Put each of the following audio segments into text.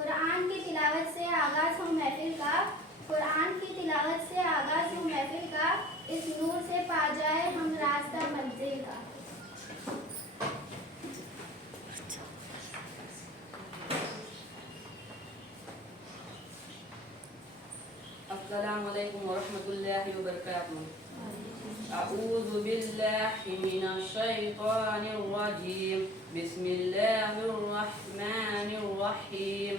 कुरान की तिलावत से आगाज़ हो महफिल का, कुरान की तिलावत से आगाज़ हो महफिल का, इस नूर से पा जाए हम रास्ता मंजिल का। अस्सलामु अलैकुम वरहमतुल्लाहि वबरकातुहू। अऊज़ु बिल्लाहि मिनश शैतानिर रजीम। बिस्मिल्लाहिर रहमानिर रहीम।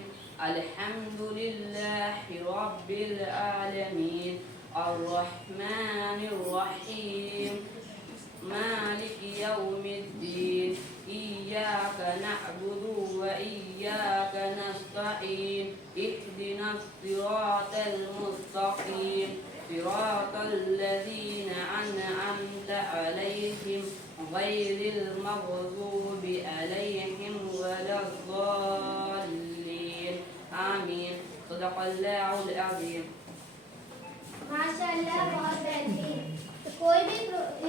अल्हम्दुलिल्लाहि रब्बिल आलमीन। अर्रहमानिर रहीम। मालिकि यौमिद्दीन। इय्याका नअबुदु व इय्याका नस्तईन। इहदिनस सिरातल मुस्तकीम। सिरातल लज़ीना अनअमता अलैहिम गैरिल मग़ज़ूबि अलैहिम वलद्दाल्लीन। आमीन। सदक़ल्लाहुल अज़ीम। माशाअल्लाह, बहुत बेहतरीन। तो कोई भी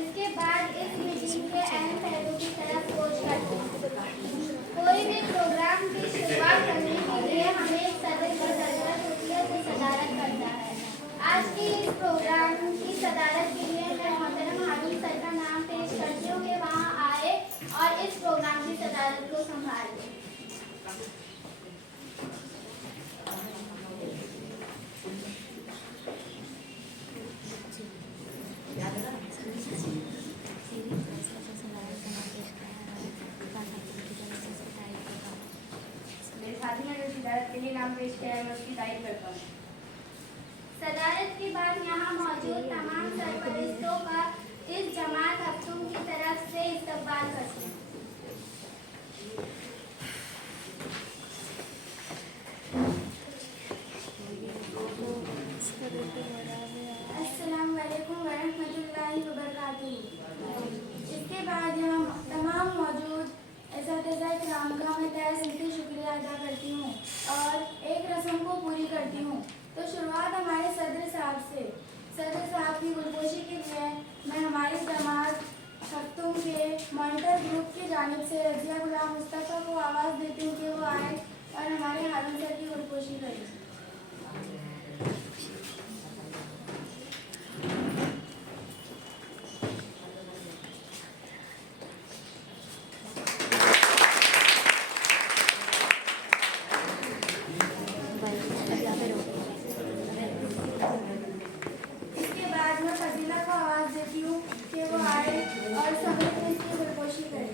इसके बाद इस मीटिंग के अहम पहलू की तरफ सोच करते हैं। कोई भी प्रोग्राम की शुरुआत करने के लिए हमें एक सदर की ज़रूरत होती है जो सदारत करता है। आज की इस प्रोग्राम की सदारत के लिए मैं मोहतरम हारून सर का नाम पेश करती हूँ कि वहाँ आए और इस प्रोग्राम की सदारत को संभालें। साथी ने जो सदारत के लिए नाम पेश किया है मैं उसकी तारीफ करता हूँ। सदारत के बाद यहाँ मौजूद तमाम सरपरस्तों का इस जमात हफ्तुम की तरफ से इस्तकबाल करते हैं। अस्सलामु अलैकुम वरहमतुल्लाहि वबरकातुहू। इसके बाद यहाँ तमाम मौजूद इज़्ज़त-ए किराम का मैं तहे दिल से शुक्रिया अदा करती हूँ और एक रस्म को पूरी करती हूँ। तो शुरुआत हमारे सदर साहब से। सदर साहब की गुलपोशी के लिए मैं हमारी जमात हफ्तुम के मॉनिटर ग्रुप की जानिब से रज़िया गुलाम मुस्तफ़ा को आवाज़ देती हूँ कि वो आए और हमारे हारून सर की गुलपोशी करें। इसके बाद मैं फजीला को आवाज़ देती हूँ कि वो आए और समेत में इसकी गुलपोशी करे।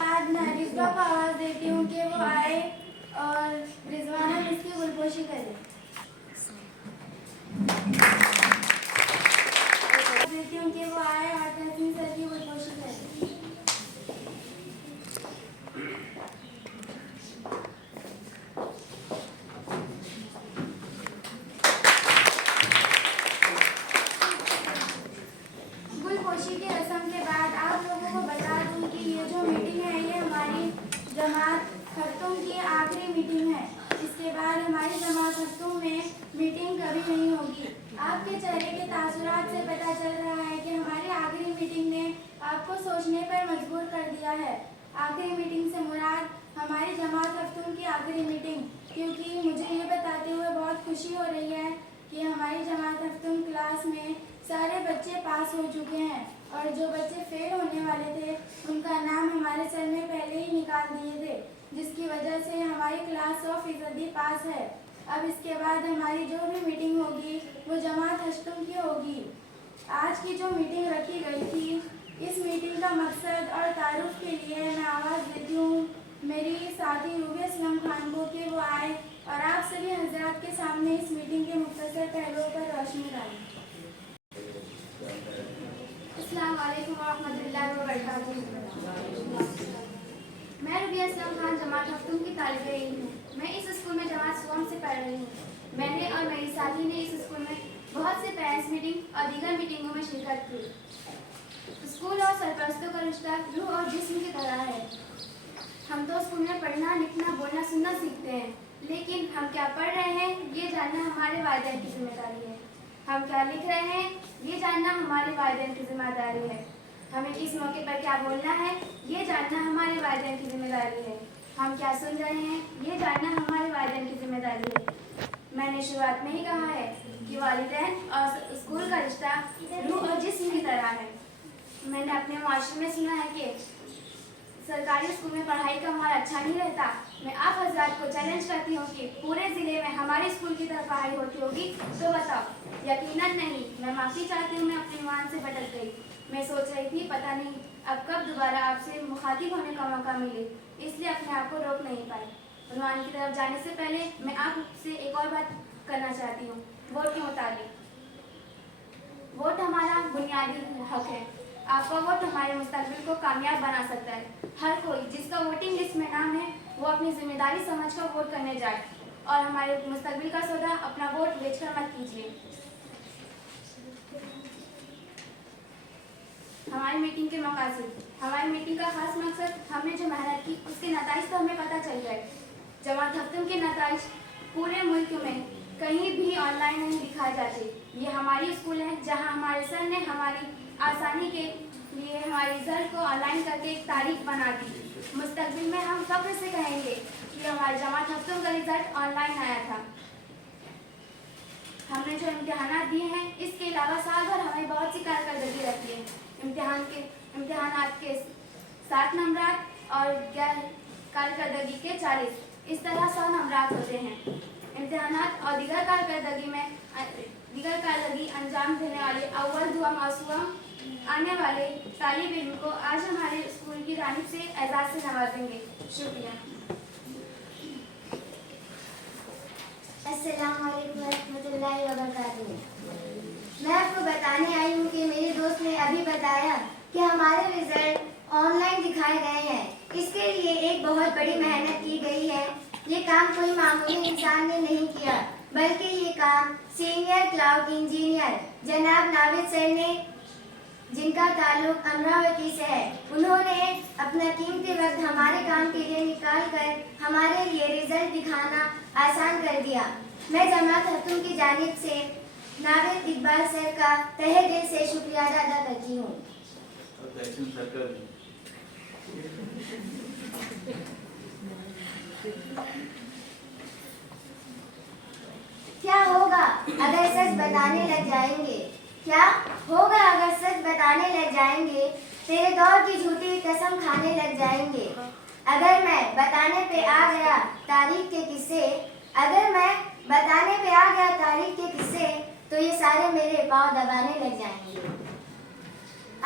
बाद मैं रिजवा को आवाज़ देती हूँ कि वो आए और रिजवाना इसकी गुलपोशी करे। देती हूँ कि वो आए और तहसीन सर की गुलपोशी करे। गुलपोशी की रस्म के बाद आप लोगों को बता दूँ कि ये जो मीटिंग है ये हमारी जमात हफ्तुम की आखिरी मीटिंग है। इसके बाद हमारी जमात हफ्तुम में मीटिंग कभी नहीं होगी। आपके चेहरे के तासुरात से पता चल रहा है कि हमारी आखिरी मीटिंग ने आपको सोचने पर मजबूर कर दिया है। आखिरी मीटिंग से मुराद हमारी जमात हफ्तुम की आखिरी मीटिंग, क्योंकि मुझे ये बताते हुए बहुत खुशी हो रही है कि हमारी जमात हफ्तुम क्लास में सारे बच्चे पास हो चुके हैं और जो बच्चे फेल होने वाले थे उनका नाम हमारे सर ने पहले ही निकाल दिए थे, जिसकी वजह से हमारी क्लास 100% पास है। अब इसके बाद हमारी जो भी मीटिंग होगी वो जमात हफ्तुम की होगी। आज की जो मीटिंग रखी गई थी, इस मीटिंग का मकसद और तारुफ के लिए मैं आवाज़ देती हूँ मेरी साथी रूबी असलम खान को कि वो आए और आप सभी हजरात के सामने इस मीटिंग के मुख्तसर पहलुओं पर रोशनी डालें। अस्सलामु अलैकुम वरहमतुल्लाहि वबरकातुहू। मैं रूबी असलम खान जमात हफ्तुम की तालिबे इल्म हूँ। मैं इस स्कूल में जमात सुवम से पढ़ रही हूँ। मैंने और मेरी साथी ने इस स्कूल में बहुत से पेरेंट्स मीटिंग और दीगर मीटिंगों में शिरकत की। स्कूल और सरपरस्तों का रिश्ता रूह और जिस्म की तरह है। हम तो स्कूल में पढ़ना, लिखना, बोलना, सुनना सीखते हैं, लेकिन हम क्या पढ़ रहे हैं ये जानना हमारे वालिदैन की जिम्मेदारी है। हम क्या लिख रहे हैं ये जानना हमारे वालिदैन की जिम्मेदारी है। हमें किस मौके पर क्या बोलना है ये जानना हमारे वालिदैन की जिम्मेदारी है। हम क्या सुन रहे हैं ये जानना हमारे वालिदैन की जिम्मेदारी है। मैंने शुरुआत में ही कहा है कि वालिदैन और स्कूल का रिश्ता रूह और जिस्म की तरह है। मैंने अपने माशरे में सुना है कि सरकारी स्कूल में पढ़ाई का माहौल अच्छा नहीं रहता। मैं आप हजरात को चैलेंज करती हूँ कि पूरे ज़िले में हमारे स्कूल की तरह पढ़ाई होती होगी तो बताओ। यकीनन नहीं। मैं माफ़ी चाहती हूँ, मैं अपने ईमान से भटक गई। मैं सोच रही थी पता नहीं अब कब दोबारा आपसे मुखातिब होने का मौका मिले, इसलिए अपने आप को रोक नहीं पाई। उन्वान की तरफ जाने से पहले मैं आपसे एक और बात करना चाहती हूँ। वोट के मुताबिक वोट हमारा बुनियादी हक है। आपका वोट हमारे मुस्तकबिल को कामयाब बना सकता है। हर कोई जिसका वोटिंग लिस्ट में नाम है वो अपनी जिम्मेदारी समझकर वोट करने जाए और हमारे मुस्तकबिल का सौदा अपना वोट बेचकर मत कीजिए। हमारी मीटिंग के मकासद, हमारी मीटिंग का खास मकसद हमने जो मेहनत की उसके नताइज तो हमें पता चल गए। जमात हफ्तों के नताइज पूरे मुल्क में कहीं भी ऑनलाइन नहीं दिखाए जाते। ये हमारी स्कूल है जहां हमारे सर ने हमारी आसानी के लिए हमारे रिजल्ट को ऑनलाइन करके एक तारीख बना दी। मुस्तकबिल में हम फख्र से कहेंगे कि हमारे जमात हफ्तों का रिजल्ट ऑनलाइन आया था। हमने जो इम्तिहानात दिए हैं इसके अलावा साल भर हमें बहुत सी कारकर्दगी रहती है। इम्तिहानात के 60 नंबरात और गैर कारकर्दगी के 40, इस तरह 100 नंबरात होते हैं। इम्तिहानात और दीगर कारकर्दगी अंजाम देने वाले अव्वल दुआ मौसूम आने वाले तालिब इल्म को आज हमारे स्कूल की जानिब से एजाज़ से नवाजेंगे। शुक्रिया। अस्सलाम वालेकुम रहमतुल्लाहि व बरकातुहू। मैं आपको बताने आई हूँ कि मेरे दोस्त ने अभी बताया कि हमारे रिजल्ट ऑनलाइन दिखाए गए हैं। इसके लिए एक बहुत बड़ी मेहनत की गई है। ये काम कोई मामूली इंसान ने नहीं किया, बल्कि ये काम सीनियर क्लाउड इंजीनियर जनाब नाविद सर ने, जिनका ताल्लुक अमरावती से है, उन्होंने अपना कीमती वक्त हमारे काम के लिए निकाल कर हमारे लिए रिजल्ट दिखाना आसान कर दिया। मैं जमात हफ्तों की जानिब से नाविद इकबाल सर का तहे दिल से शुक्रिया अदा करती हूँ। क्या होगा अगर सच बताने लग जाएंगे? क्या होगा अगर सच बताने लग जाएंगे? तेरे दौर की झूठी कसम खाने लग जाएंगे। अगर मैं बताने पे आ गया तारीख के किस्से, अगर मैं बताने पे आ गया तारीख के किस्से, तो ये सारे मेरे पाँव दबाने लग जाएंगे।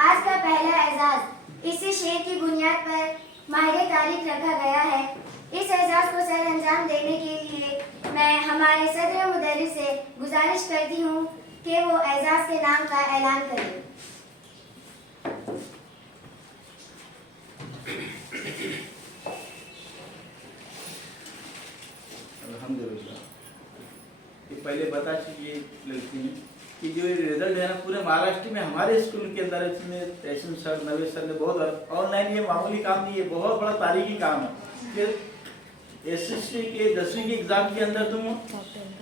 आज का पहला एजाज इसी शेर की बुनियाद पर माहिर तारीख रखा गया है। इस एजाज को सर अंजाम देने के लिए मैं हमारे सदर मुदर्रिस से गुजारिश करती हूँ कि वो एजाज के नाम का ऐलान करें। अल्हम्दुलिल्लाह। ये पहले बता चुकी लड़की ने कि जो ये रिजल्ट है ना पूरे महाराष्ट्र में हमारे स्कूल के अंदर इसमें तहसीन सर नवेद सर ने बहुत ऑनलाइन, ये मामूली काम नहीं, ये बहुत बड़ा तारीखी काम है कि एसएससी के 10वीं के एग्जाम के अंदर तुम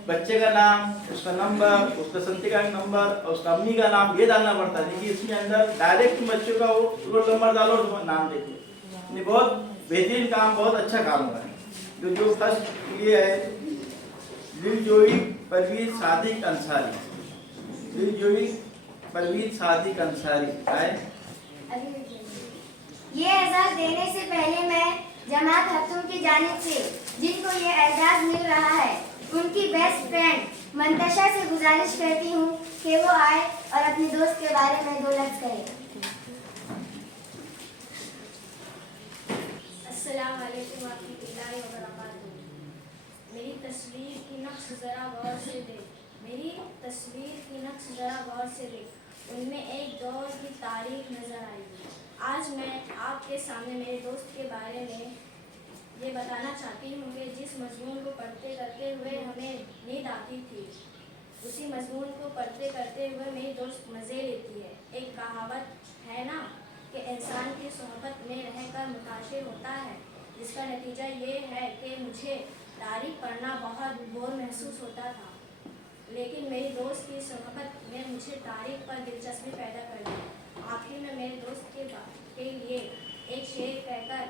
बच्चे का नाम, उसका नंबर, उसका संति का नंबर और उसका अम्मी का नाम ये डालना पड़ता है। लेकिन इसमें अंदर डायरेक्ट बच्चों का वो रोल नंबर डालो और नाम देखो। ये बहुत बेहतरीन काम, बहुत अच्छा काम हुआ है। जो फर्स्ट ये है दिलजोई परवीन सादिक अंसारी, दिलजोई परवीन सादिक अंसारी है। ये एजाज देने से पहले मैं जमात हफ्तों की जानिब से जिनको ये एजाज मिल रहा है उनकी बेस्ट फ्रेंड मंतशा से गुजारिश करती हूँ कि वो आए और अपने दोस्त के बारे में 2 लफ्ज़ कहें। अस्सलाम वालेकुम रहमतुल्लाहि व बरकातुहू। मेरी तस्वीर की नक्श ज़रा गौर से देख, मेरी तस्वीर की नक्श ज़रा गौर से देख, उनमें एक दौर की तारीख नज़र आएगी। आज मैं आपके सामने मेरे दोस्त के बारे में ये बताना चाहती हूँ कि जिस मजमून को पढ़ते करते हुए हमें नींद आती थी, उसी मजमून को पढ़ते करते हुए मेरी दोस्त मज़े लेती है। एक कहावत है ना कि इंसान की सोहबत में रहकर मुताशिर होता है, जिसका नतीजा ये है कि मुझे तारीख पढ़ना बहुत बोर महसूस होता था। लेकिन मेरी दोस्त की सोहबत ने मुझे तारीख पर दिलचस्पी पैदा कर दी। आखिर में मेरे दोस्त के लिए एक शेर कहकर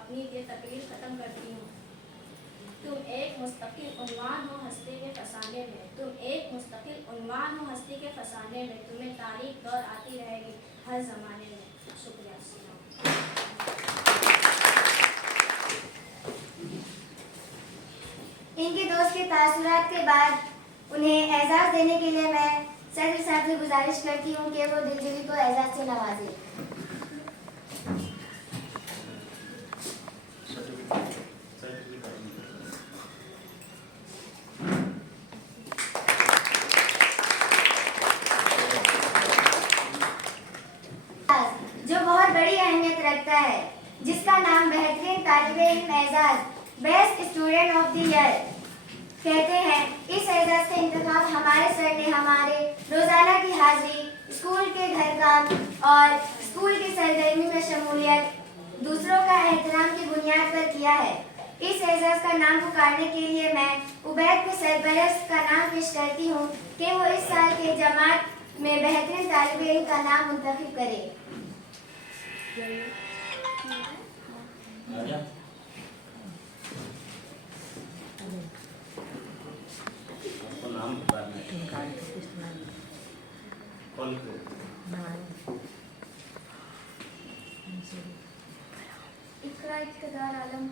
अपनी ये तकरीर ख़त्म करती हूँ। तुम एक मुस्तकिल उन्वान हो हस्ती के फसाने में, तुम एक मुस्तकिल उन्वान हो हस्ती के फसाने में, तुम्हें तारीख दौर आती रहेगी हर ज़माने में। शुक्रिया। इनके दोस्त के तासुरात के बाद उन्हें एजाज़ देने के लिए मैं सदर साहब से गुजारिश करती हूँ कि वो दिलजोई को एजाज़ से नवाजें। जो बहुत बड़ी अहमियत रखता है, जिसका नाम बेहतरीन तालिबे इल्म एजाज़ best student of the year कहते हैं। इस एजाज़ का इंतखाब हमारे सर ने हमारे रोज़ाना की हाजिरी, स्कूल के घर काम और स्कूल की सरगर्मी में शमूलियत, दूसरों का एहतराम की बुनियाद पर किया है। इस एजाज़ का नाम पुकारने के लिए मैं उबैद के सरपरस्त का नाम पेश करती हूँ कि वो इस साल के जमात में बेहतरीन तालिबे इल्म का नाम मुंतखब करे। आपको नाम बताना है। कॉल करो। इकरा इक़्तिदार आलम।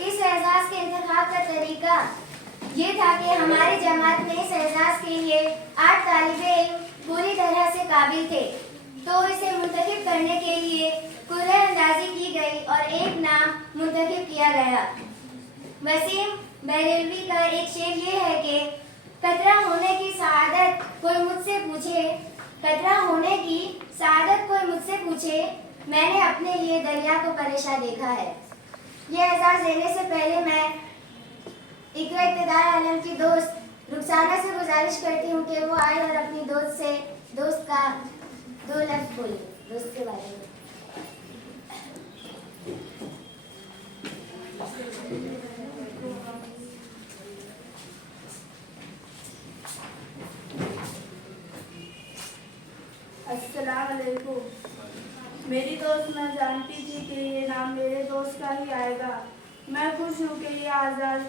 इस एजाज़ के इंतखाब का तरीका ये था कि हमारी जमात में इस एजाज़ के लिए 8 तालिबे इल्म पूरी तरह से काबिल थे, तो इसे मुंतखब करने के लिए कुर्रे अंदाजी की गई और एक नाम मुंतखब किया गया। वसीम बरेलवी का एक शेर ये है कि कतरा होने की सआदत कोई मुझसे पूछे, कतरा होने की सआदत कोई मुझसे पूछे, मैंने अपने लिए दरिया को परेशान देखा है। ये एजाज़ देने से पहले मैं इकरा इक़्तिदार आलम की दोस्त रुखसाना से गुजारिश करती हूँ कि वो आए और अपनी दोस्त का 2 लफ्ज़ बोले दोस्त के बारे में। अस्सलाम वालेकुम। मेरी दोस्त न जानती थी कि ये नाम मेरे दोस्त का ही आएगा। मैं खुश हूँ कि ये आज़ाद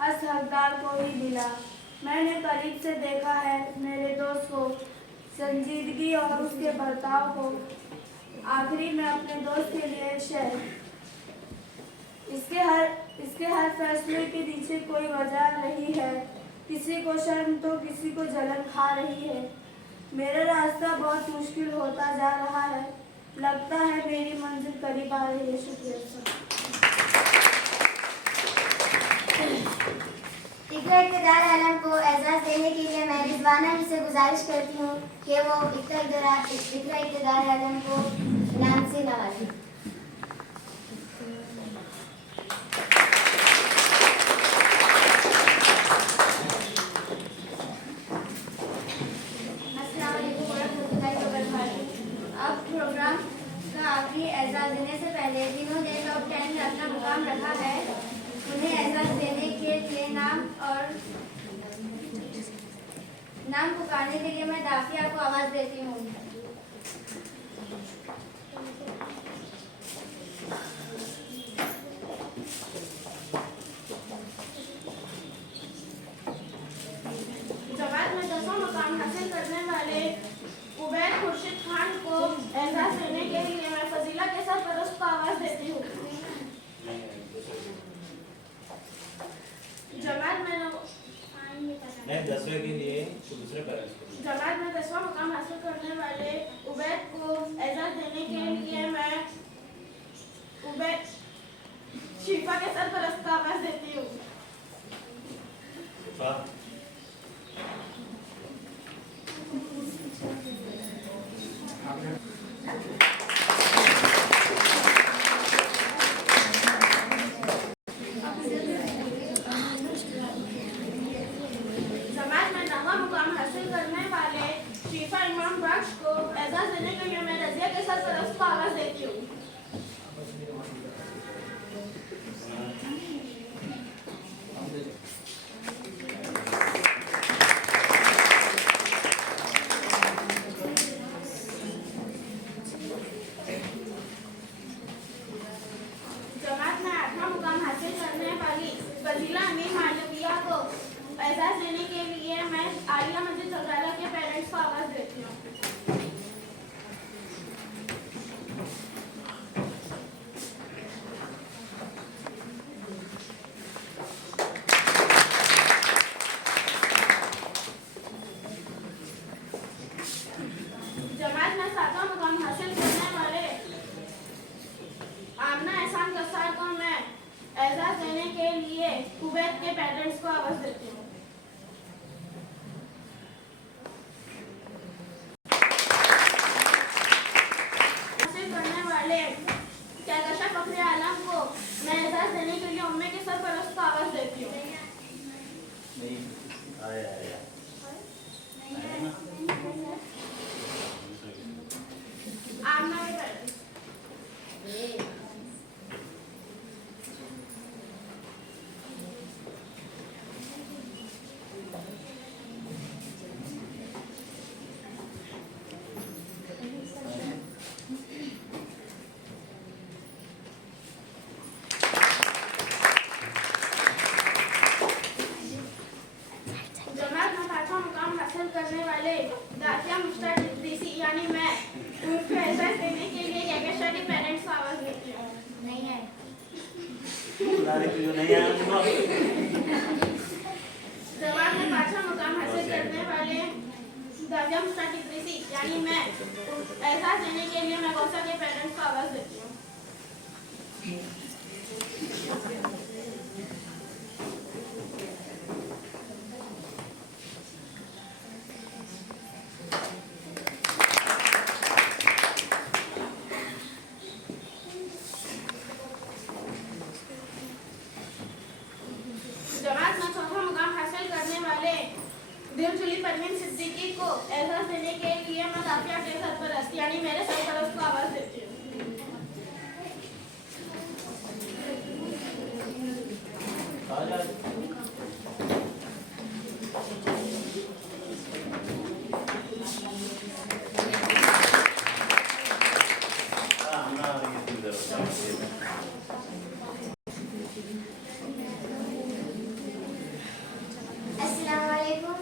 अस हकदार को ही मिला। मैंने करीब से देखा है मेरे दोस्त को, संजीदगी और उसके बर्ताव को। आखिरी में अपने दोस्त के लिए शेर। इसके हर फैसले के पीछे कोई वजह रही है, किसी को शर्म तो किसी को जलन खा रही है। मेरा रास्ता बहुत मुश्किल होता जा रहा है, लगता है मेरी मंजिल करीब आ रही है। शुक्रिया। इकरा इक़्तिदार आलम को एजाज़ देने के लिए मैं रिजवाना जी से गुजारिश करती हूँ कि वो इकरा इक़्तिदार आलम को नाम से नवाजें। अब प्रोग्राम का आखिरी एजाज़ देने से पहले तीनों ने टॉप 10 में अपना मुकाम रखा है। उन्हें एजाज़ देने के लिए नाम पुकारने के लिए मैं दाफिया को आवाज़ देती हूँ। जमात में 10वां मुकाम हासिल करने वाले उबैद खुर्शीद खान को एजाज़ देने के लिए मैं फजीला के सरपरस्त को आवाज़ देती हूँ। जमात में 10वें के लिए दूसरे पेरेंट्स को। जमात में 10वां मुकाम हासिल करने वाले उबैद को एजाज़ देने के लिए मैं उबैद शिफा के सरपरस्त को आवाज़ देती हूँ। जमात में 9वां मुकाम हासिल करने वाले शिफा इमाम बख्श को एजाज़ देने के लिए मैं रज़िया के सरपरस्त को आवाज़ देती हूँ। उबैद के पेरेंट्स को आवाज देती हूँ। हासिल करने वाले कहकशा फखरे आलम को मैं एहसास देने के लिए उम्मे के सरपरस्त को आवाज देती हूँ। नहीं आया आया आमना के पेरेंट्स। जमात में 5वां मुकाम हासिल करने वाले दाखिया मुश्ताक इदरीसी यानी मैं उनको एहसास देने के लिए कहकशा के पेरेंट्स को आवाज देती हूँ। नहीं है। जो नहीं आया उनको जमात में 5वां मुकाम हासिल करने वाले दाखिया मुश्ताक इदरीसी यानी मैं एहसास देने के लिए मैं गौसा के पेरेंट्स को आवाज देती हूँ। जमात में 6वां मुकाम हासिल करने वाले दिलजुली परवीन सिद्दीकी को एहसास देने के लिए मैं दाफिया के सरपरस्त यानी मेरे सरपरस्त को आवाज देती हूँ। अस्सलामुअलैकुम।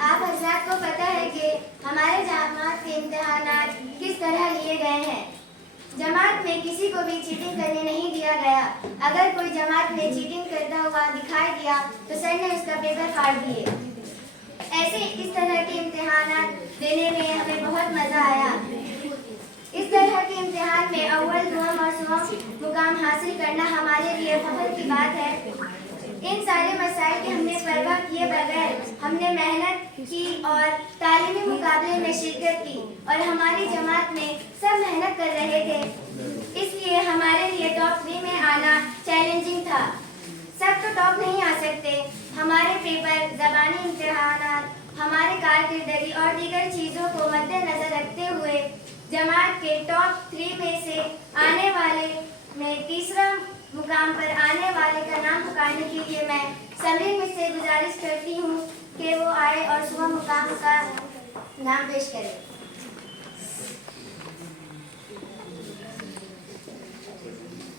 आप हज़रात को पता है कि हमारे जमात के इम्तिहानात किस तरह लिए गए हैं। जमात में किसी को भी चीटिंग करने नहीं दिया गया। अगर कोई जमात में चीटिंग करता हुआ दिखाई दिया तो सर ने उसका पेपर फाड़ दिए। ऐसे इस तरह के इम्तिहानात देने में हमें बहुत मज़ा आया। इस तरह के इम्तिहान में अव्वल, दुआम और सुआम मुकाम हासिल करना हमारे लिए फख्र की बात है। इन सारे मसाइल की हमने परवाह किए बगैर हमने मेहनत की और तालीमी मुकाबले में शिरकत की और हमारी जमात में सब मेहनत कर रहे थे। इसलिए हमारे लिए टॉप 3 में आना चैलेंजिंग था। सब तो टॉप नहीं आ सकते। हमारे पेपर, ज़बानी इम्तिहानात, हमारे कारकर्दगी और दीगर चीज़ों को मद्देनजर रखते हुए जमात के टॉप 3 में से आने वाले में तीसरा मुकाम पर आने वाले का नाम पुकारने के लिए मैं समीर मिस से गुजारिश करती हूँ कि वो आए और सुबह मुकाम का नाम पेश करें।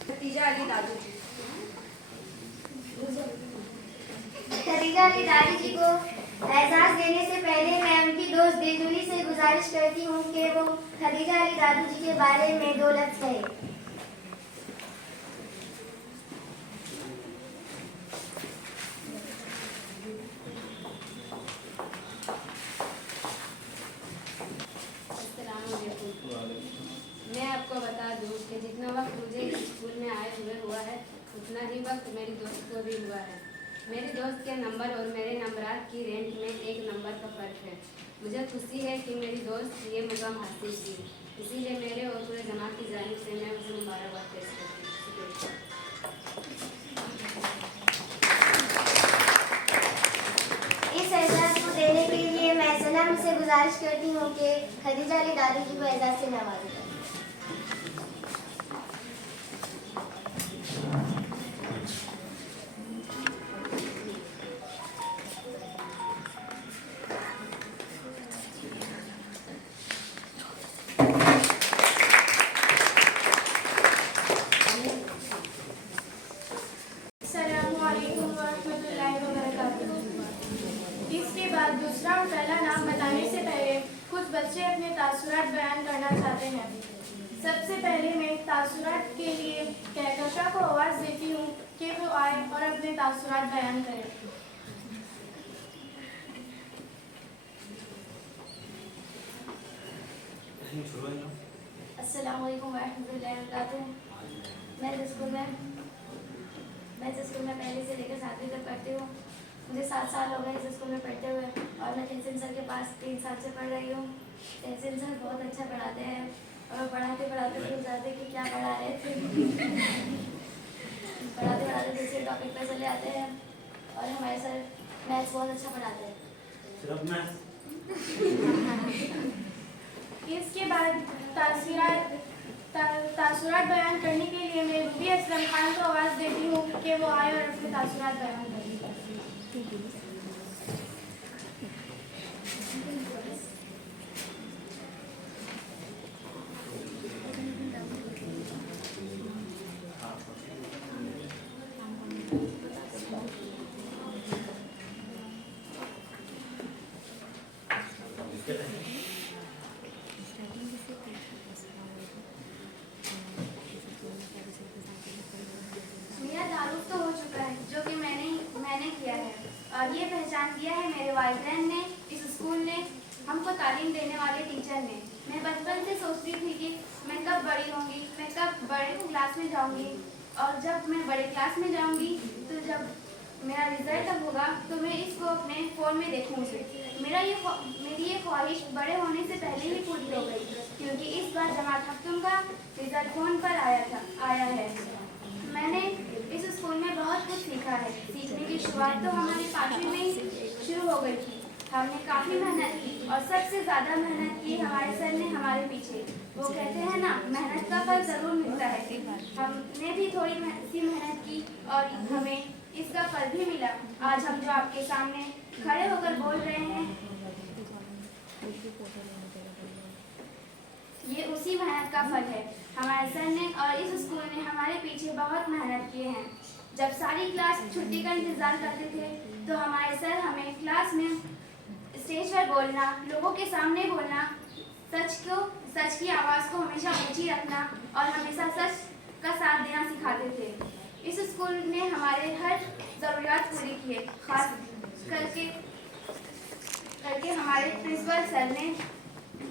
खदीजा अली दादू जी। खदीजा अली दादी जी को एजाज देने से पहले मैं उनकी दोस्त दिलजुली से गुजारिश करती हूँ कि वो खदीजा अली दादू जी के बारे में 2 लफ्ज़ कहें। मैं आपको बता दूं कि जितना वक्त मुझे इस स्कूल में आए हुए हुआ है उतना ही वक्त मेरी दोस्त को भी हुआ है। मेरे दोस्त के नंबर और मेरे नंबरात की रैंक में 1 नंबर का फ़र्क है। मुझे खुशी है कि मेरी दोस्त ये मुकाम हासिल की, इसीलिए मेरे और पूरे जमात की जानिब से मैं उसे मुबारकबाद पेश करती हूँ। इस एजाज को देने के लिए मैं सनम से गुजारिश करती हूँ कि खदीजा अली दादी जी को एजाज से नवाजें। अस्सलामुअलैकुम वरहमतुल्लाहि वबरकातुहू। इसके बाद दूसरा और पहला नाम बताने से पहले कुछ बच्चे अपने तासुरात बयान करना चाहते हैं। सबसे पहले मैं तासुरात के लिए कहकशा को आवाज़ देती हूँ कि वो आए और अपने तासुरात बयान करें। अस्सलामुअलैकुम वरहमतुल्लाहि वबरकातुहू। मैं स्कूल में मैं इस स्कूल में पहले से लेकर 7वीं तक पढ़ती हूँ। मुझे 7 साल हो गए इस स्कूल में पढ़ते हुए और मैं तहसीन सर के पास 3 साल से पढ़ रही हूँ। तहसीन सर बहुत अच्छा पढ़ाते हैं और पढ़ाते पढ़ाते भूल जाते कि क्या पढ़ा रहे थे। पढ़ाते पढ़ाते दूसरे टॉपिक पर चले आते हैं और हमारे सर मैथ्स बहुत अच्छा पढ़ाते हैं। सिर्फ मैथ्स? इसके बाद तासुरात बयान करने के लिए मैं रूबी असलम खान को आवाज़ देती हूँ कि वो आए और अपने तासुरात बयान करें। मेरा तारुफ तो हो चुका है जो कि मैंने किया है और ये पहचान किया है मेरे वालिदैन ने, इस स्कूल ने, हमको तालीम देने वाले टीचर ने। मैं बचपन से सोचती थी कि मैं कब बड़ी होंगी, मैं कब बड़े क्लास में जाऊंगी और जब मैं बड़े क्लास में जाऊंगी तो जब मेरा रिजल्ट अब होगा तो मैं इसको अपने फ़ोन में देखूंगी। मेरी ये ख्वाहिश बड़े होने से पहले ही पूरी हो गई क्योंकि इस बार जमात हफ्तुम का रिजल्ट फ़ोन पर आया है। मैंने इस स्कूल में बहुत कुछ सीखा है। सीखने की शुरुआत तो हमारे 5वीं में ही शुरू हो गई थी। हमने काफ़ी मेहनत की और सबसे ज़्यादा मेहनत की हमारे सर ने हमारे पीछे। वो कहते हैं ना, मेहनत का फल ज़रूर मिलता है। हमने भी थोड़ी सी मेहनत की और हमें इसका फल भी मिला। आज हम जो आपके सामने खड़े होकर बोल रहे हैं ये उसी मेहनत का फल है। हमारे सर ने और इस स्कूल ने हमारे पीछे बहुत मेहनत किए हैं। जब सारी क्लास छुट्टी का इंतज़ार करते थे तो हमारे सर हमें क्लास में स्टेज पर बोलना, लोगों के सामने बोलना, सच की आवाज़ को हमेशा ऊंची रखना और हमेशा सच का साथ देना सिखाते थे। इस स्कूल ने हमारे हर ज़रूरियात पूरी की है। खास करके हमारे प्रिंसिपल सर ने,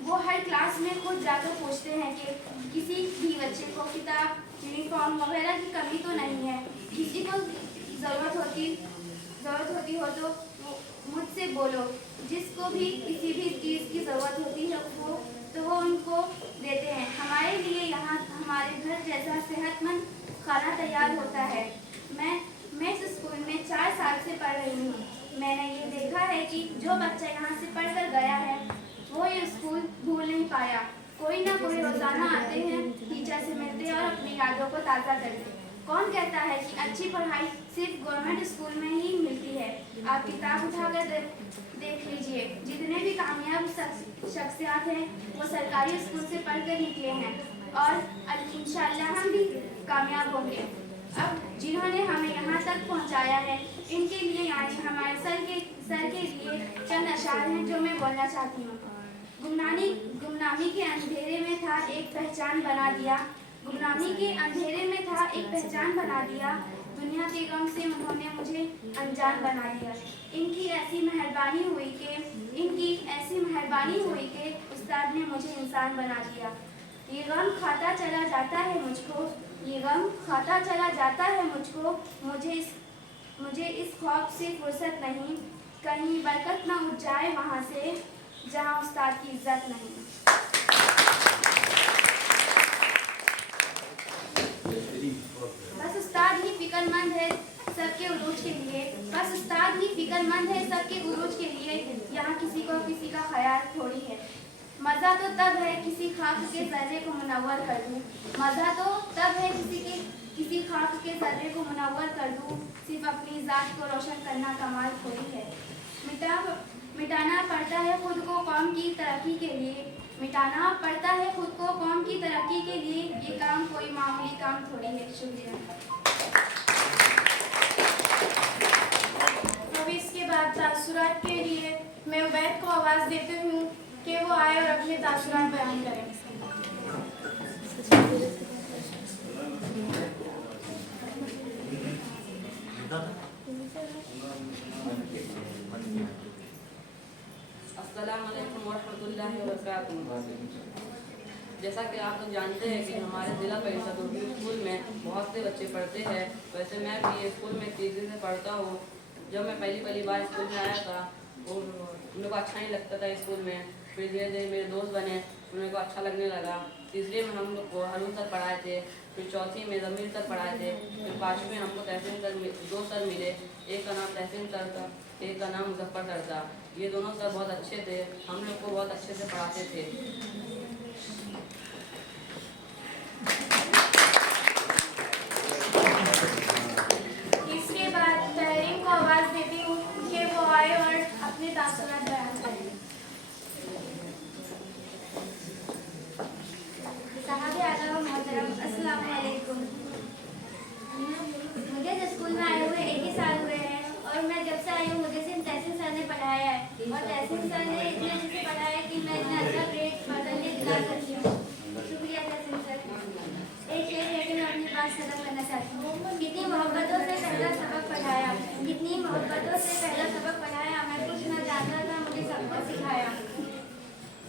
वो हर क्लास में खुद जाकर पूछते हैं कि किसी भी बच्चे को किताब, यूनिफॉर्म वगैरह की कमी तो नहीं है। किसी को ज़रूरत होती हो तो मुझसे बोलो। जिसको भी किसी भी चीज़ की ज़रूरत होती है वो उनको देते हैं। हमारे लिए यहाँ हमारे घर जैसा सेहतमंद खाना तैयार होता है। मैं इस स्कूल में 4 साल से पढ़ रही हूँ। मैंने ये देखा है कि जो बच्चा यहाँ से पढ़कर गया है वो ये स्कूल भूल नहीं पाया। कोई ना कोई रोज़ाना आते हैं, टीचर से मिलते हैं और अपनी यादों को ताज़ा करते हैं। कौन कहता है कि अच्छी पढ़ाई सिर्फ गवर्नमेंट स्कूल में ही मिलती है? आप किताब उठाकर देख लीजिए। जितने भी कामयाब शख्सियात हैं वो सरकारी स्कूल से पढ़कर निकले हैं और इंशाअल्लाह हम भी कामयाब होंगे। अब जिन्होंने हमें यहाँ तक पहुँचाया है इनके लिए यानी हमारे सर के लिए चंद अशार हैं जो मैं बोलना चाहती हूँ। गुमनामी के अंधेरे में था एक पहचान बना दिया। गुमनामी के अंधेरे में था एक पहचान बना दिया। दुनिया के गम से उन्होंने मुझे अनजान बना दिया। इनकी ऐसी मेहरबानी हुई कि उस्ताद ने मुझे इंसान बना दिया। ये गम खाता चला जाता है मुझको। मुझे इस खौफ से फुर्सत नहीं, कहीं बरकत ना उठ जाए वहाँ से जहाँ उस्ताद की इज्जत नहीं। बस उस्ताद ही फिक्रमंद है सबके उरूज के लिए। यहाँ किसी को किसी का ख्याल थोड़ी है। मज़ा तो तब है किसी खाक के ज़र्रे को मुनव्वर कर दूँ। सिर्फ अपनी ज़ात को रोशन करना कमाल थोड़ी है। मिटाना पड़ता है खुद को कौम की तरक्की के लिए। ये काम कोई मामूली काम थोड़ी है। शुक्रिया। अब इसके बाद तासुरात के लिए मैं उबैद को आवाज़ देती हूँ कि वो आए और अपने तासुरात बयान करें। अस्सलामु अलैकुम वरहमतुल्लाहि वबरकातुहू। जैसा कि आप लोग जानते हैं कि हमारे जिला परिषद उर्दू स्कूल में बहुत से बच्चे पढ़ते हैं। वैसे मैं भी ये स्कूल में तीसरी से पढ़ता हूँ। जब मैं पहली बार स्कूल में आया था वो मेरे को अच्छा नहीं लगता था स्कूल में। फिर धीरे धीरे मेरे दोस्त बने, मेरे को अच्छा लगने लगा। तीसरे में हम लोग को हारून सर पढ़ाए थे, फिर चौथी में ज़मीर सर पढ़ाए थे, फिर पाँचवीं में हमको तहसीन सर दो सर मिले। एक का नाम तहसीन सर था, एक का नाम मुजफ्फर सर था। ये दोनों सर बहुत अच्छे थे, हम लोग को बहुत अच्छे से पढ़ाते थे। इसके बाद तहरीम को आवाज़ देती हूँ कि वो आए और अपने तासुरात बयान करें। साहब आला मोहतरम, अस्सलाम वालेकुम। मुझे इस स्कूल में आए हुए 1 ही साल हुए हैं और मैं जब से आई हूँ मुझे सिर्फ तहसीन सर ने पढ़ाया है और तहसीन सर ने इतने अच्छे से पढ़ाया है कि मैं इतना अच्छा ग्रेड पढ़ने दिला सकती हूँ। शुक्रिया तहसीन सर। एक शेर है कि मैं अपनी बात खत्म करना चाहती हूँ। कितनी मोहब्बतों से पहला सबक पढ़ाया, कितनी मोहब्बतों से पहला सबक पढ़ाया, मैं कुछ न जानता था मुझे सब कुछ सिखाया।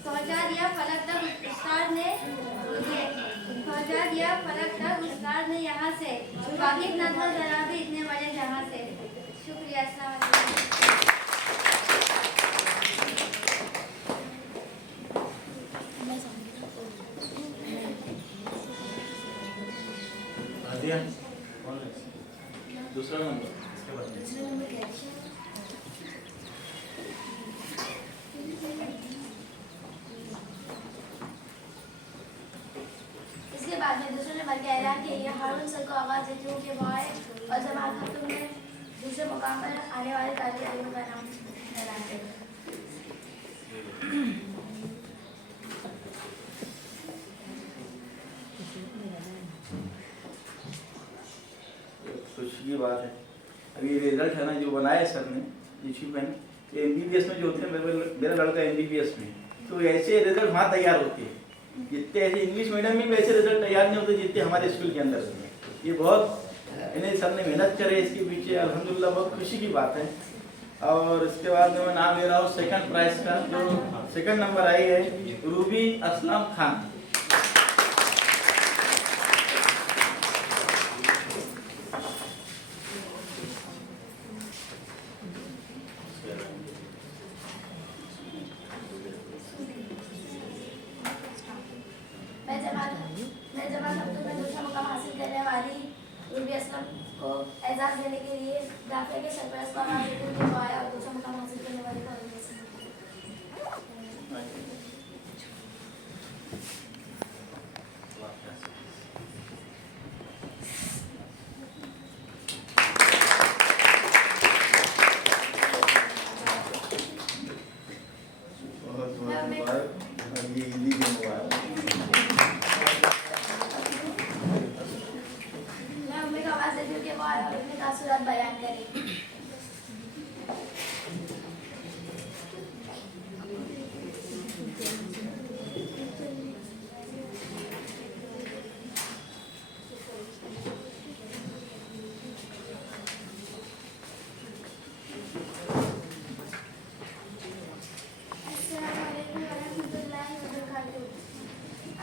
पहुँचा दिया फलक तक उस्ताद ने मुझे, पहुँचा दिया फलक तक उस्ताद ने यहाँ से, वाकिफ न था जरा भी इतने बड़े जहाँ से। शुक्रिया। अस्सलाम वालेकुम। आदिया कौन है? दूसरा नंबर इसके बाद में दूसरे नंबर के ऐलान के लिए हारून सर को आवाज़ देती हूँ कि वो आए और जमात खातून में दूसरे मुकाम पर आने वाले तालिब इल्म का नाम ऐलान करें। खुशी की बात है। अभी ये रिजल्ट है ना जो बनाया सर ने अचीवमेंट, ये MBBS में जो होते हैं, मेरा लड़का MBBS में, तो ऐसे रिजल्ट वहाँ तैयार होते हैं। जितने ऐसे इंग्लिश मीडियम में भी ऐसे रिजल्ट तैयार नहीं होते जितने हमारे स्कूल के अंदर होते हैं। ये बहुत इन्हें सर ने मेहनत करे इसके पीछे, अल्हम्दुलिल्लाह बहुत खुशी की बात है। और इसके बाद में मैं नाम ले रहा हूँ सेकंड प्राइज का, जो सेकंड नंबर आई है रूबी असलम खान। मैं जमात खातून में दूसरा मुकाम हासिल करने वाली रूबी असलम को एजाज़ देने के लिए दाखिले के सरपरस्त को आवाज़ देते हुए वो आया और दूसरा मुकाम हासिल करने वाली को रूबी असलम। बहुत बहुत मुबारक। और ये हिंदी भी मुबारक। मैं उम्मीद को आवाज़ देती हूँ कि वो आए और अपने तासुरात बयान करें। अस्सलामुअलैकुम वरहमतुल्लाहि वबरकातुहू।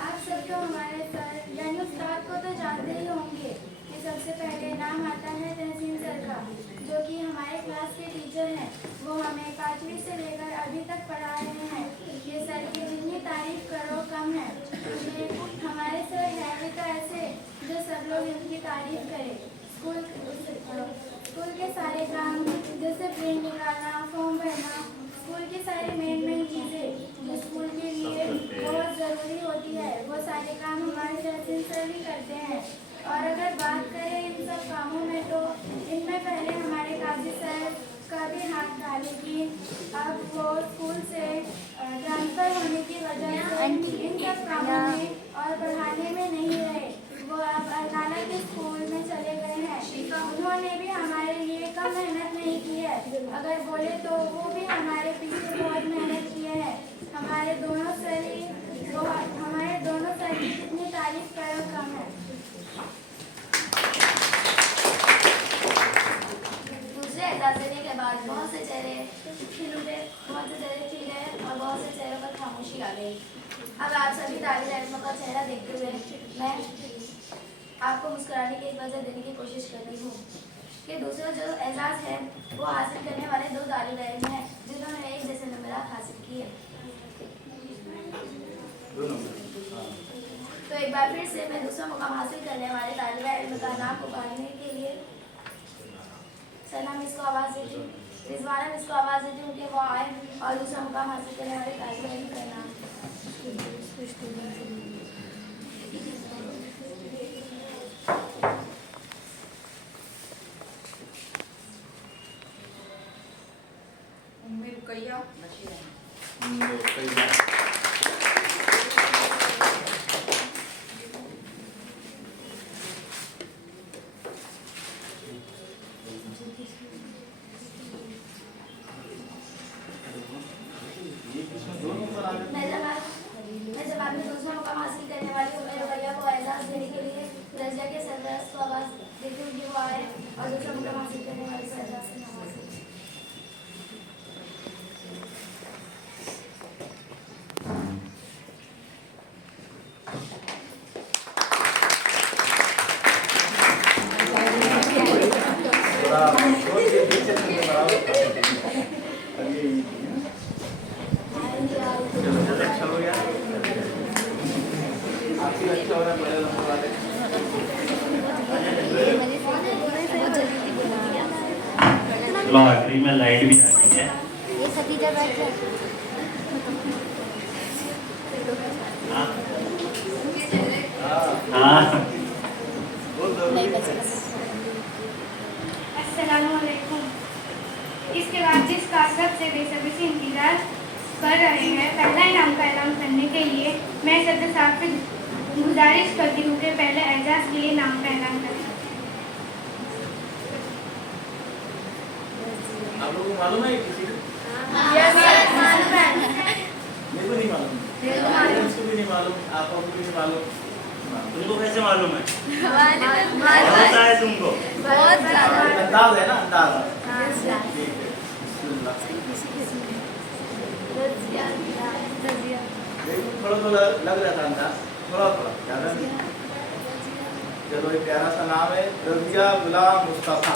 आप सबको हमारे सर यानी उस्ताद को तो जानते ही होंगे कि सबसे पहले नाम आता है तहसीन सर का, जो कि हमारे क्लास के टीचर हैं। वो हमें 5वीं से लेकर अभी तक पढ़ा रहे हैं। ये सर की जितनी तारीफ करो कम है। ये हमारे सर हैं भी तो ऐसे जो सब लोग इनकी तारीफ करें। स्कूल के सारे काम जैसे प्रिंट निकालना, फॉर्म भरना, स्कूल की सारी मेन चीज़ें जो स्कूल के लिए बहुत ज़रूरी होती है, वो सारे काम हमारे तहसील सर ही करते हैं। और अगर बात करें इन सब कामों में तो इनमें पहले हमारे काजी सर का भी हाथ था, लेकिन अब वो स्कूल से ट्रांसफ़र होने की वजह से इन सब कामों में और पढ़ाने में नहीं रहे। वो अब अल्लाह के स्कूल में चले गए हैं। उन्होंने भी हमारे लिए कम मेहनत नहीं की है। अगर बोले तो वो भी हमारे पीछे बहुत मेहनत किए हैं। हमारे दोनों सर की कितनी तारीफ करो कम है। दूसरे एजाज़ देने के बाद बहुत से चेहरे खिल उठे, बहुत से चेहरे खिल गए और बहुत से चेहरों पर खामोशी आ गई। अब आप सभी तालिब इल्मों का चेहरा देखते हुए मैं आपको मुस्कुराने की एक वजह देने की कोशिश कर रही हूँ कि दूसरा जो एजाज़ है वो हासिल करने वाले 2 तालिब इल्म हैं जिन्होंने एक जैसे नंबरात हासिल किए। तो एक बार फिर से मैं दूसरा मुकाम हासिल करने वाले तालिब इल्म का नाम पुकारने के लिए सना मिस को आवाज़ देती हूँ, रिजवाना मिस को आवाज़ देती हूँ कि वो आए और दूसरा मुकाम हासिल करने वाले तालिब इल्म का नाम। रुकैया नशीरा। मैं जब आपने दूसरा मुकाम हासिल करने वाली उम्र रुकैया को एजाज़ देने के लिए रजिया के सरदस्त को आवाज़ देती हूँ कि वो आए और दूसरा मुकाम हासिल करने वाले से एजाज़ से नवाज़ें। चलो आखिरी में लाइट भी आ गई है। ये खदीजा बैठ है। हाँ अस्सलामुअलैकुम। इसके बाद जिसका सबसे बेसब्री से इंतजार कर रहे हैं पहला इनाम का ऐलान करने के लिए मैं सदर साहब से गुजारिश करती हूँ कि पहले एजाज के लिए नाम का ऐलान करें। आप लोगों को मालूम है किसी को? मालूम है। मेरे को नहीं मालूम, इसको भी नहीं मालूम, आपको भी नहीं मालूम। तुमको कैसे मालूम है? मालूम पता है तुमको? बहुत ज़्यादा। अंदाज है ना, अंदाज। हाँ, ठीक है, बिस्मिल्लाह। थोड़ा थोड़ा लग रहा था अंदाज, थोड़ा थोड़ा, ज़्यादा नहीं। चलो एक प्यारा सा नाम है रज़िया गुलाम मुस्तफ़ा।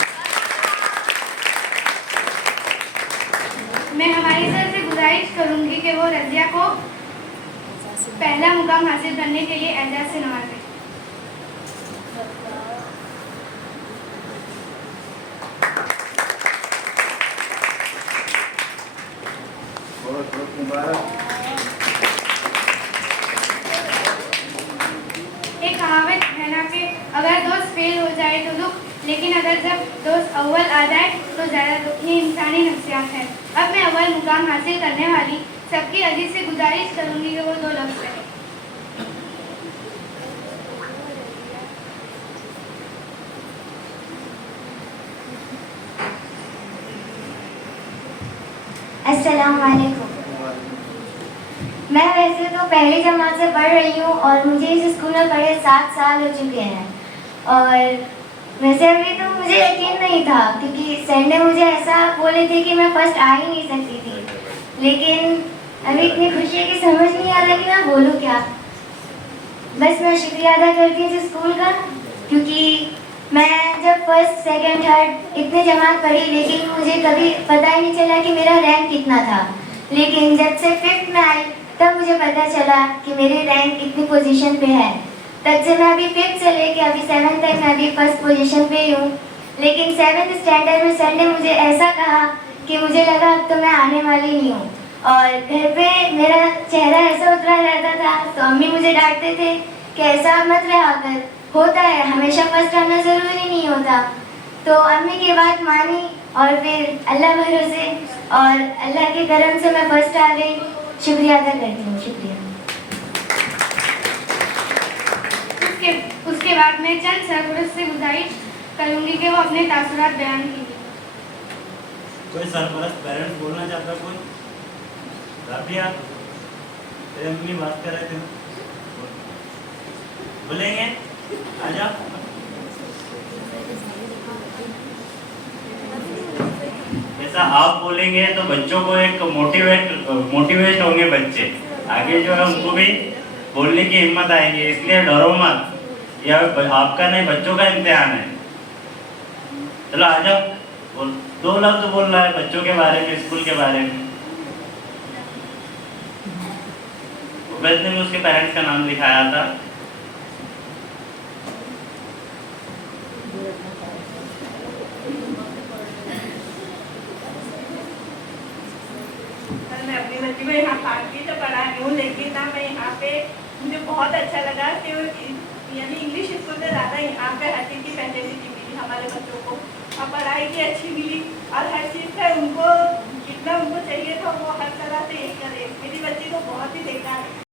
मैं हमारी सर से गुजारिश करूंगी कि वो रज़िया को पहला मुकाम हासिल करने के लिए एजाज से नवाजें। बहुत बहुत मुबारक। एक कहावत है ना कि अगर दोस्त फेल हो जाए तो दुख, लेकिन अगर जब दोस्त अव्वल आ जाए तो ज़्यादा दुख। ये इंसानी नफ्सियात है। अब मैं अव्वल मुकाम हासिल करने वाली सबकी अजीज से गुजारिश करूंगी कि वो 2 लफ्ज़ करें। अस्सलाम वालेकुम। मैं वैसे तो पहली जमात से पढ़ रही हूँ और मुझे इस स्कूल में पढ़े 7 साल हो चुके हैं। और वैसे अभी तो मुझे यकीन नहीं था क्योंकि सर ने मुझे ऐसा बोले थे कि मैं फर्स्ट आ ही नहीं सकती थी। लेकिन अभी इतनी खुशी है कि समझ नहीं आ रहा कि मैं बोलूँ क्या। बस मैं शुक्रिया अदा करती हूँ इस स्कूल का, क्योंकि मैं जब फर्स्ट सेकंड थर्ड इतने जमात पढ़ी लेकिन मुझे कभी पता ही नहीं चला कि मेरा रैंक कितना था। लेकिन जब से 5th में आई तब मुझे पता चला कि मेरी रैंक इतनी पोजीशन पे है। तब से मैं अभी 5th से लेके अभी 7th तक मैं अभी फर्स्ट पोजीशन पे ही हूँ। लेकिन 7th स्टैंडर्ड में सर ने मुझे ऐसा कहा कि मुझे लगा अब तो मैं आने वाली नहीं हूँ। और घर पे मेरा चेहरा ऐसा उतरा रहता था तो अम्मी मुझे डांटते थे कि ऐसा मत रहा कर, होता है, हमेशा फर्स्ट आना ज़रूरी नहीं होता। तो अम्मी की बात मानी और फिर अल्लाह भरोसे और अल्लाह के करम से मैं फर्स्ट आ गई। शुक्रिया अदा करती हूँ। शुक्रिया। उसके बाद मैं चंद सरपरस्त से गुजारिश करूंगी कि वो अपने तासुरात बयान कीजिए। कोई सरपरस्त पेरेंट्स बोलना चाहता? कोई? राबिया, तेरे मम्मी बात कर रहे थे, बोलेंगे? आजा। जैसा आप बोलेंगे तो बच्चों को एक मोटिवेट होंगे बच्चे, आगे जो है उनको भी बोलने की हिम्मत आएगी। इसलिए डरो मत, यह आपका नहीं बच्चों का इम्तिहान है। चलो आ जाओ, बोल 2 लफ्ज बोल रहा है बच्चों के बारे में, स्कूल के बारे में। वैसे में उसके पेरेंट्स का नाम लिखाया था। मैं अपनी बच्ची को यहाँ पार्टी से पढ़ा रही हूँ, लेकिन ना मैं यहाँ पे मुझे बहुत अच्छा लगा कि यानी इंग्लिश स्कूल से ज़्यादा यहाँ पे हर चीज़ की फैसिलिटी मिली हमारे बच्चों को, और पढ़ाई भी अच्छी मिली, और हर चीज़ का उनको जितना उनको चाहिए था वो हर तरह से ये करे। मेरी बच्ची तो बहुत ही बेकार है।